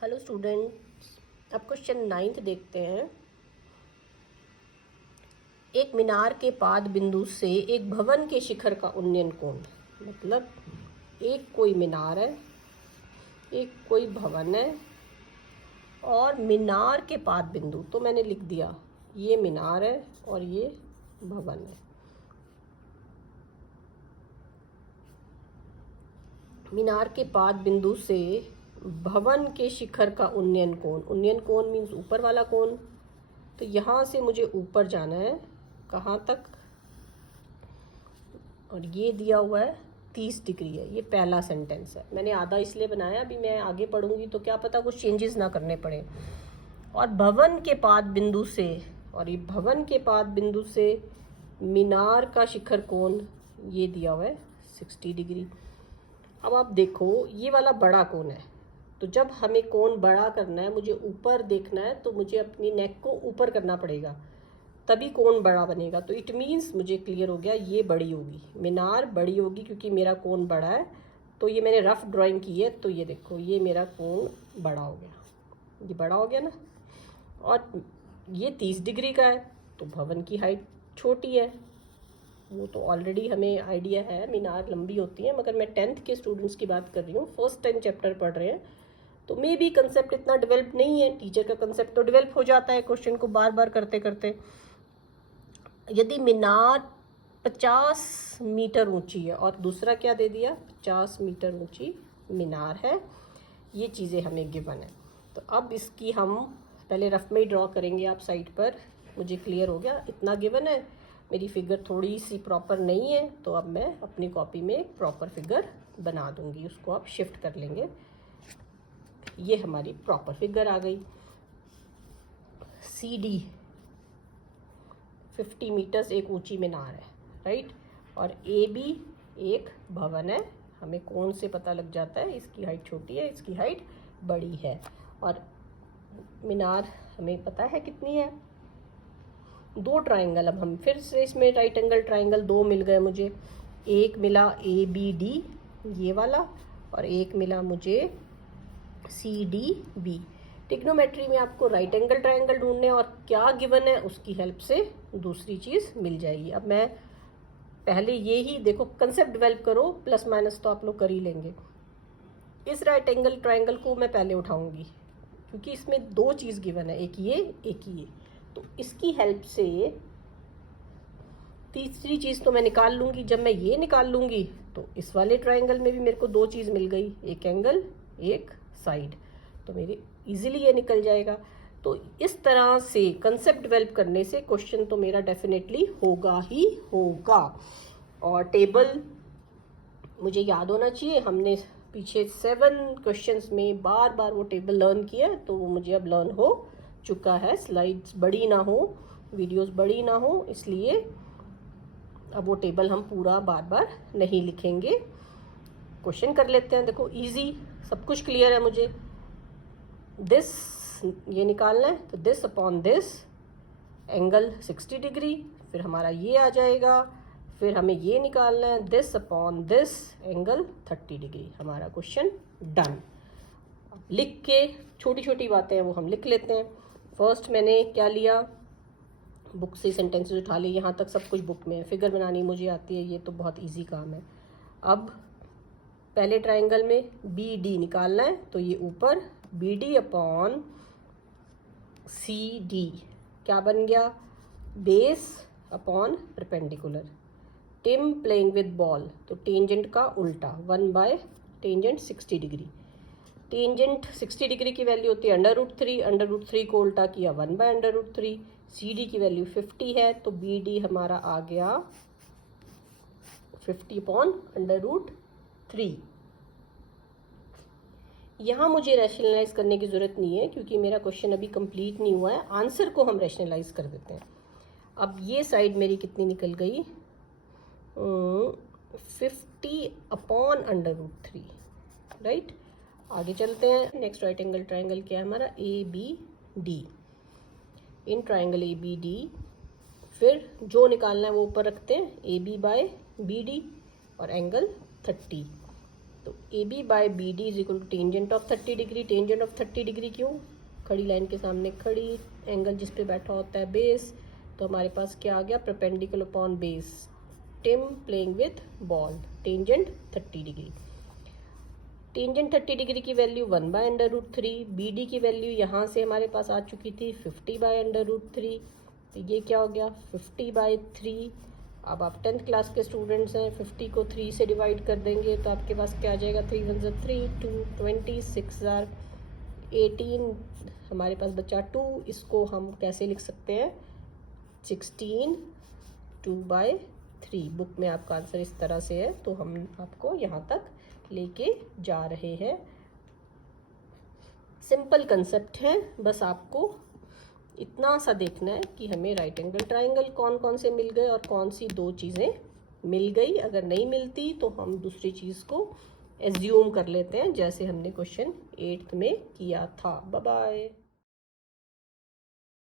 Hello students, अब question 9 देखते हैं। एक मीनार के पाद बिंदु से एक भवन के शिखर का उन्नयन कोण, मतलब एक कोई मीनार है, एक कोई भवन है और मीनार के पाद बिंदु, तो मैंने लिख दिया ये मीनार है और ये भवन है। मीनार के पाद बिंदु से भवन के शिखर का उन्नयन कोण मीन्स ऊपर वाला कोण। तो यहाँ से मुझे ऊपर जाना है, कहाँ तक, और ये दिया हुआ है 30 डिग्री है। ये पहला सेंटेंस है, मैंने आधा इसलिए बनाया, अभी मैं आगे पढ़ूंगी तो क्या पता कुछ चेंजेस ना करने पड़े। और भवन के पाद बिंदु से, और ये भवन के पाद बिंदु से मीनार का शिखर कोण ये दिया हुआ है 60 डिग्री। अब आप देखो ये वाला बड़ा कोण है, तो जब हमें कोण बड़ा करना है, मुझे ऊपर देखना है, तो मुझे अपनी नेक को ऊपर करना पड़ेगा, तभी कोण बड़ा बनेगा। तो इट मीन्स मुझे क्लियर हो गया ये बड़ी होगी, मीनार बड़ी होगी क्योंकि मेरा कोण बड़ा है। तो ये मैंने रफ ड्राइंग की है, तो ये देखो ये मेरा कोण बड़ा हो गया, ये बड़ा हो गया ना। और ये 30 डिग्री का है, तो भवन की हाइट छोटी है, वो तो ऑलरेडी हमें आइडिया है, मीनार लंबी होती है। मगर मैं 10th के स्टूडेंट्स की बात कर रही हूँ, फर्स्ट टाइम चैप्टर पढ़ रहे हैं, तो मे बी कंसेप्ट इतना डेवलप नहीं है। टीचर का कंसेप्ट तो डेवलप हो जाता है क्वेश्चन को बार बार करते करते। यदि मीनार 50 मीटर ऊंची है और दूसरा क्या दे दिया 50 मीटर ऊंची मीनार है, ये चीज़ें हमें गिवन है। तो अब इसकी हम पहले रफ में ही ड्रॉ करेंगे, आप साइड पर। मुझे क्लियर हो गया, इतना गिवन है, मेरी फिगर थोड़ी सी प्रॉपर नहीं है, तो अब मैं अपनी कॉपी में एक प्रॉपर फिगर बना दूंगी, उसको आप शिफ्ट कर लेंगे। ये हमारी प्रॉपर फिगर आ गई। CD 50 मीटर्स एक ऊंची मीनार है, राइट। और AB एक भवन है, हमें कौन से पता लग जाता है, इसकी हाइट छोटी है, इसकी हाइट बड़ी है। और मीनार हमें पता है कितनी है, 2 ट्राइंगल। अब हम फिर से इसमें राइट एंगल ट्राइंगल 2 मिल गए मुझे। एक मिला ABD ये वाला, और एक मिला मुझे CDB। ट्रिग्नोमेट्री में आपको राइट एंगल ट्राइंगल ढूंढने और क्या गिवन है उसकी हेल्प से दूसरी चीज़ मिल जाएगी। अब मैं पहले ये ही देखो, कंसेप्ट डेवलप करो, प्लस माइनस तो आप लोग कर ही लेंगे। इस राइट एंगल ट्राइंगल को मैं पहले उठाऊंगी क्योंकि इसमें 2 चीज़ गिवन है, एक ये एक ये। तो इसकी हेल्प से तीसरी चीज़ तो मैं निकाल लूँगी। जब मैं ये निकाल लूँगी तो इस वाले ट्राइंगल में भी मेरे को 2 चीज़ मिल गई, एक एंगल एक साइड, तो मेरे इजीली ये निकल जाएगा। तो इस तरह से कंसेप्ट डेवलप करने से क्वेश्चन तो मेरा डेफिनेटली होगा ही होगा। और टेबल मुझे याद होना चाहिए, हमने पीछे 7 क्वेश्चंस में बार बार वो टेबल लर्न किया, तो वो मुझे अब लर्न हो चुका है। स्लाइड्स बड़ी ना हो, वीडियोस बड़ी ना हो, इसलिए अब वो टेबल हम पूरा बार बार नहीं लिखेंगे। क्वेश्चन कर लेते हैं। देखो इजी, सब कुछ क्लियर है मुझे। दिस ये निकालना है, तो this upon this angle 60 degree, फिर हमारा ये आ जाएगा। फिर हमें ये निकालना है, this upon this angle 30 degree. हमारा क्वेश्चन डन। लिख के छोटी छोटी बातें हैं वो हम लिख लेते हैं। फर्स्ट मैंने क्या लिया, बुक से सेंटेंसेस उठा लिए, यहाँ तक सब कुछ बुक में है। फिगर बनानी मुझे आती है, ये तो बहुत इजी काम है। अब पहले ट्राइंगल में BD निकालना है, तो ये ऊपर BD अपॉन CD क्या बन गया, base upon perpendicular. Tim playing with ball, तो टेंजेंट का उल्टा 1 by tangent 60 degree. Tangent 60 degree की वैल्यू होती है √3, √3 को उल्टा किया 1 बाय √3। CD की वैल्यू 50 है, तो BD हमारा आ गया 50 अपॉन √3। यहाँ मुझे रैशनलाइज करने की ज़रूरत नहीं है क्योंकि मेरा क्वेश्चन अभी कंप्लीट नहीं हुआ है। आंसर को हम रैशनलाइज कर देते हैं। अब ये साइड मेरी कितनी निकल गई, 50 अपॉन √3, राइट। आगे चलते हैं। नेक्स्ट राइट एंगल ट्राइंगल क्या है हमारा, ABD। इन ट्राइंगल ABD फिर जो निकालना है वो ऊपर रखते हैं, AB बाय BD और एंगल 30। तो A B by B D is equal to tangent of 30 degree. Tangent of 30 degree क्यों? खड़ी लाइन के सामने खड़ी, एंगल जिस पे बैठा होता है बेस, तो हमारे पास क्या आ गया? Perpendicular upon base. Tim playing with ball, tangent 30 degree. Tangent 30 degree की वैल्यू 1/√3। बी डी की वैल्यू यहाँ से हमारे पास आ चुकी थी 50/√3, तो ये क्या हो गया? 50/3। अब आप 10th क्लास के स्टूडेंट्स हैं, 50 को 3 से डिवाइड कर देंगे तो आपके पास क्या आ जाएगा? 3 1 ज़ा 3, 2 20, 6 ज़ा 18, हमारे पास बचा 2। इसको हम कैसे लिख सकते हैं? 16 2/3। बुक में आपका आंसर इस तरह से है, तो हम आपको यहाँ तक लेके जा रहे हैं। सिंपल कंसेप्ट है, बस आपको इतना सा देखना है कि हमें राइट एंगल ट्राइंगल कौन कौन से मिल गए और कौन सी 2 चीज़ें मिल गई। अगर नहीं मिलती तो हम दूसरी चीज़ को एज्यूम कर लेते हैं, जैसे हमने क्वेश्चन 8th में किया था। Bye bye.